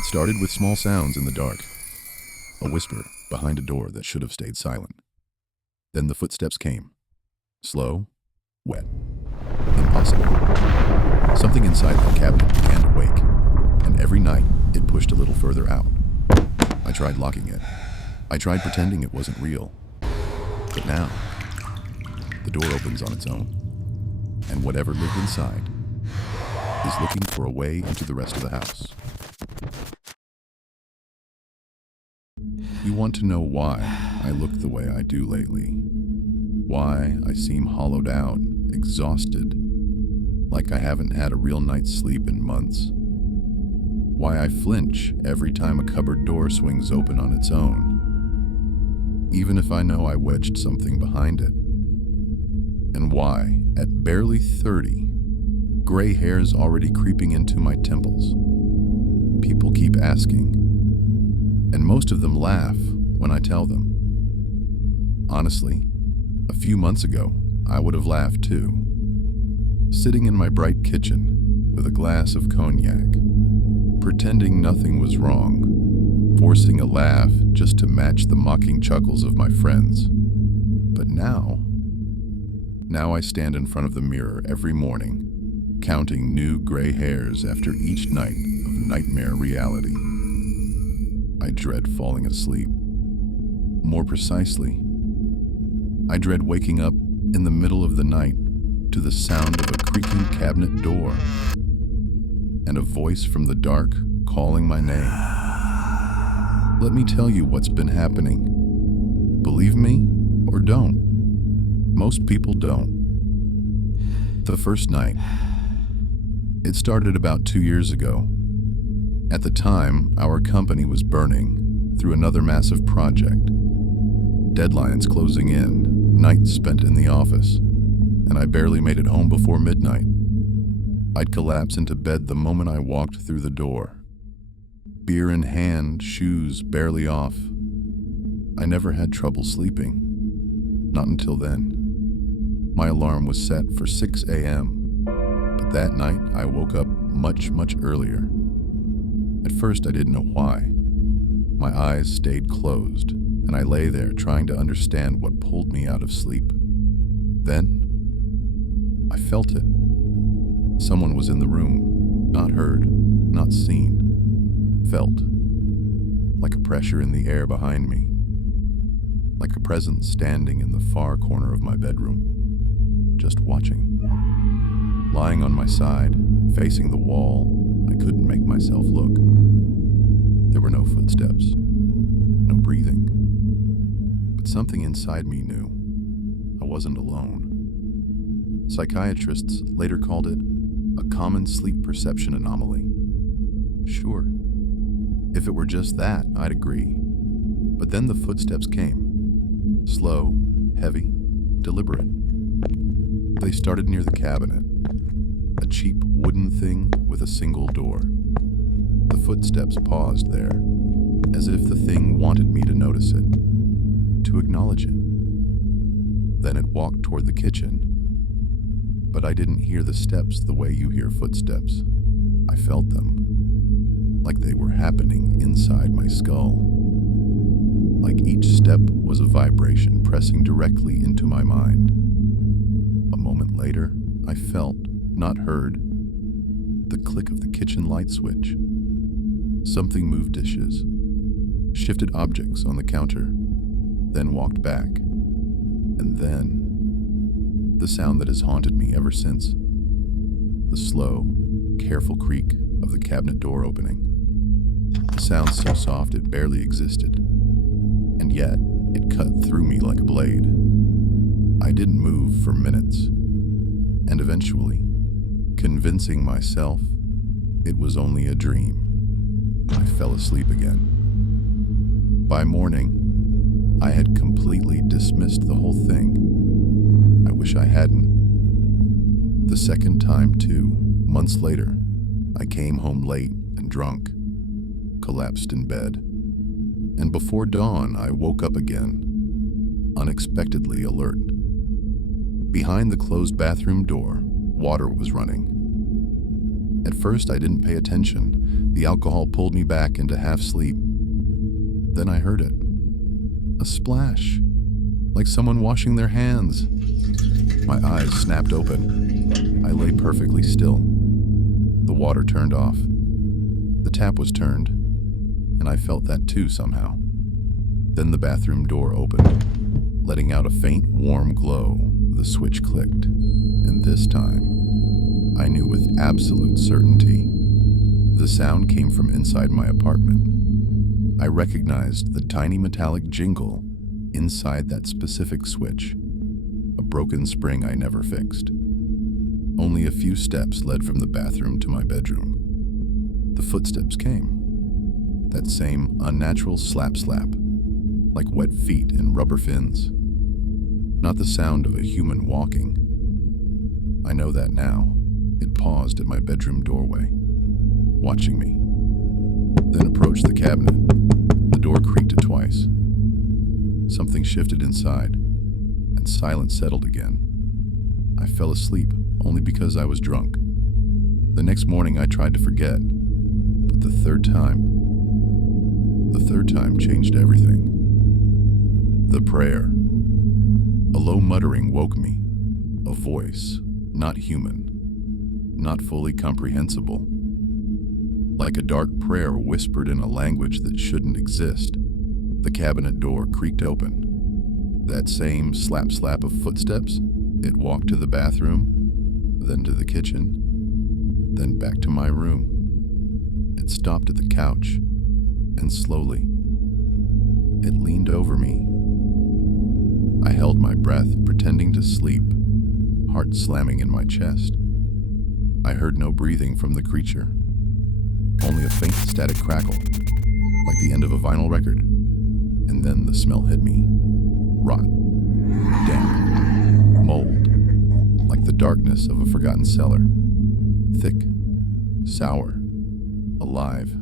It started with small sounds in the dark, a whisper behind a door that should have stayed silent. Then the footsteps came, slow, wet, impossible. Something inside the cabinet began to wake, and every night it pushed a little further out. I tried locking it. I tried pretending it wasn't real. But now, the door opens on its own, and whatever lived inside is looking for a way into the rest of the house. You want to know why I look the way I do lately? Why I seem hollowed out, exhausted, like I haven't had a real night's sleep in months? Why I flinch every time a cupboard door swings open on its own, even if I know I wedged something behind it? And why, at barely 30, gray hair's already creeping into my temples? People keep asking, and most of them laugh when I tell them. Honestly, a few months ago, I would have laughed too. Sitting in my bright kitchen with a glass of cognac, pretending nothing was wrong, forcing a laugh just to match the mocking chuckles of my friends. But now I stand in front of the mirror every morning, counting new gray hairs after each night of nightmare reality. I dread falling asleep. More precisely, I dread waking up in the middle of the night to the sound of a creaking cabinet door and a voice from the dark calling my name. Let me tell you what's been happening. Believe me or don't. Most people don't. The first night, it started about 2 years ago. At the time, our company was burning through another massive project. Deadlines closing in, nights spent in the office, and I barely made it home before midnight. I'd collapse into bed the moment I walked through the door. Beer in hand, shoes barely off. I never had trouble sleeping. Not until then. My alarm was set for 6 a.m., but that night I woke up much earlier. At first I didn't know why. My eyes stayed closed, and I lay there trying to understand what pulled me out of sleep. Then, I felt it. Someone was in the room, not heard, not seen. Felt. Like a pressure in the air behind me. Like a presence standing in the far corner of my bedroom, just watching. Lying on my side, facing the wall, I couldn't make myself look. There were no footsteps, no breathing. But something inside me knew I wasn't alone. Psychiatrists later called it a common sleep perception anomaly. Sure, if it were just that, I'd agree. But then the footsteps came. Slow, heavy, deliberate. They started near the cabinet, a cheap wooden thing with a single door. The footsteps paused there, as if the thing wanted me to notice it, to acknowledge it. Then it walked toward the kitchen, but I didn't hear the steps the way you hear footsteps. I felt them, like they were happening inside my skull. Like each step was a vibration pressing directly into my mind. A moment later, I felt, not heard, the click of the kitchen light switch. Something moved dishes, shifted objects on the counter, then walked back. And then, the sound that has haunted me ever since. The slow, careful creak of the cabinet door opening. The sound so soft it barely existed, and yet it cut through me like a blade. I didn't move for minutes, and eventually, convincing myself it was only a dream, I fell asleep again. By morning, I had completely dismissed the whole thing. I wish I hadn't. The second time, too, months later, I came home late and drunk, collapsed in bed. And before dawn, I woke up again, unexpectedly alert. Behind the closed bathroom door, water was running. At first, I didn't pay attention. The alcohol pulled me back into half sleep. Then I heard it. A splash, like someone washing their hands. My eyes snapped open. I lay perfectly still. The water turned off. The tap was turned, and I felt that too somehow. Then the bathroom door opened, letting out a faint, warm glow. The switch clicked, and this time, I knew with absolute certainty. The sound came from inside my apartment. I recognized the tiny metallic jingle inside that specific switch, a broken spring I never fixed. Only a few steps led from the bathroom to my bedroom. The footsteps came. That same unnatural slap-slap, like wet feet and rubber fins. Not the sound of a human walking. I know that now. It paused at my bedroom doorway, watching me. Then approached the cabinet. The door creaked twice. Something shifted inside, and silence settled again. I fell asleep only because I was drunk. The next morning I tried to forget, but the third time changed everything. The prayer. A low muttering woke me. A voice, not human, not fully comprehensible. Like a dark prayer whispered in a language that shouldn't exist. The cabinet door creaked open. That same slap-slap of footsteps, it walked to the bathroom, then to the kitchen, then back to my room. It stopped at the couch, and slowly, it leaned over me. I held my breath, pretending to sleep, heart slamming in my chest. I heard no breathing from the creature, only a faint static crackle, like the end of a vinyl record. And then the smell hit me. Rot, damp, mold, like the darkness of a forgotten cellar. Thick, sour, alive.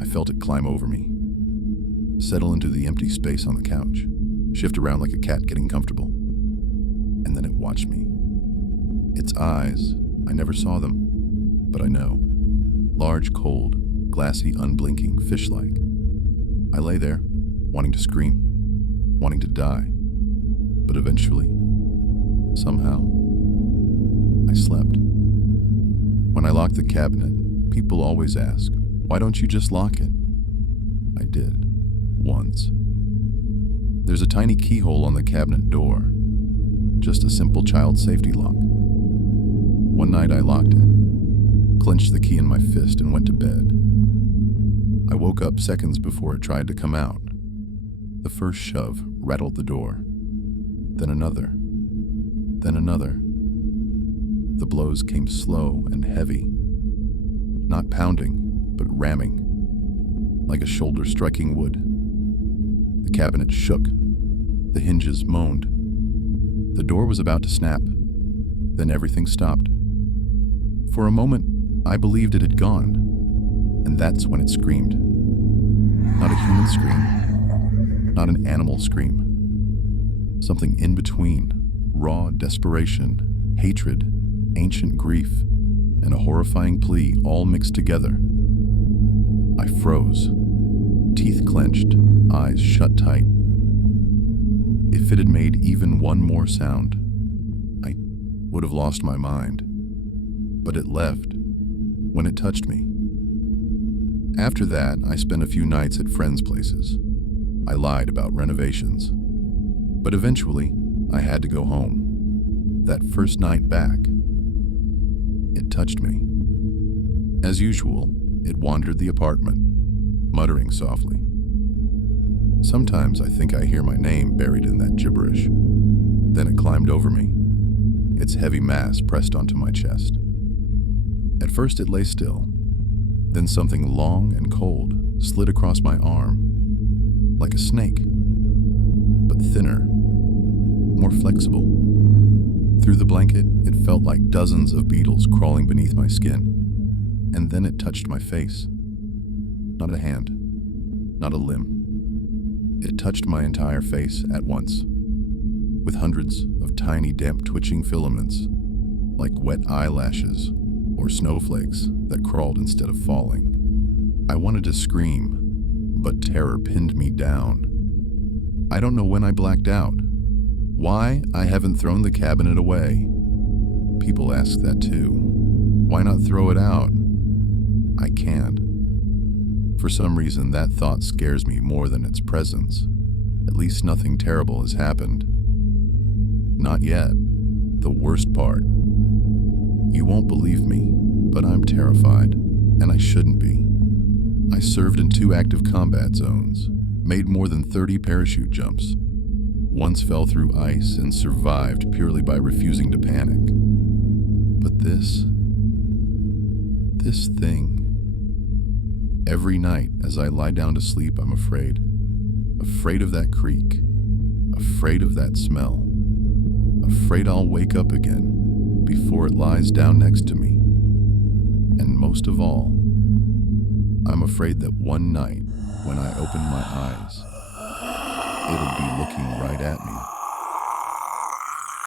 I felt it climb over me, settle into the empty space on the couch, shift around like a cat getting comfortable. And then it watched me. Its eyes, I never saw them, but I know. Large, cold, glassy, unblinking, fish-like. I lay there, wanting to scream, wanting to die. But eventually, somehow, I slept. When I locked the cabinet, people always ask, why don't you just lock it? I did, once. There's a tiny keyhole on the cabinet door, just a simple child safety lock. One night I locked it, clenched the key in my fist and went to bed. I woke up seconds before it tried to come out. The first shove rattled the door, then another, then another. The blows came slow and heavy, not pounding, but ramming, like a shoulder striking wood. The cabinet shook, the hinges moaned. The door was about to snap, then everything stopped. For a moment, I believed it had gone, and that's when it screamed. Not a human scream, not an animal scream. Something in between, raw desperation, hatred, ancient grief, and a horrifying plea all mixed together. I froze, teeth clenched, eyes shut tight. If it had made even one more sound, I would have lost my mind. But it left when it touched me. After that, I spent a few nights at friends' places. I lied about renovations. But eventually, I had to go home. That first night back, it touched me. As usual, it wandered the apartment, muttering softly. Sometimes I think I hear my name buried in that gibberish. Then it climbed over me, its heavy mass pressed onto my chest. At first it lay still, then something long and cold slid across my arm, like a snake, but thinner, more flexible. Through the blanket, it felt like dozens of beetles crawling beneath my skin. And then it touched my face. Not a hand, not a limb. It touched my entire face at once, with hundreds of tiny damp twitching filaments, like wet eyelashes or snowflakes that crawled instead of falling. I wanted to scream, but terror pinned me down. I don't know when I blacked out. Why I haven't thrown the cabinet away. People ask that too. Why not throw it out? I can't. For some reason, that thought scares me more than its presence. At least nothing terrible has happened. Not yet. The worst part. You won't believe me, but I'm terrified, and I shouldn't be. I served in 2 active combat zones, made more than 30 parachute jumps. Once fell through ice and survived purely by refusing to panic. But this thing. Every night as I lie down to sleep, I'm afraid. Afraid of that creak. Afraid of that smell. Afraid I'll wake up again before it lies down next to me. And most of all, I'm afraid that one night when I open my eyes, it'll be looking right at me.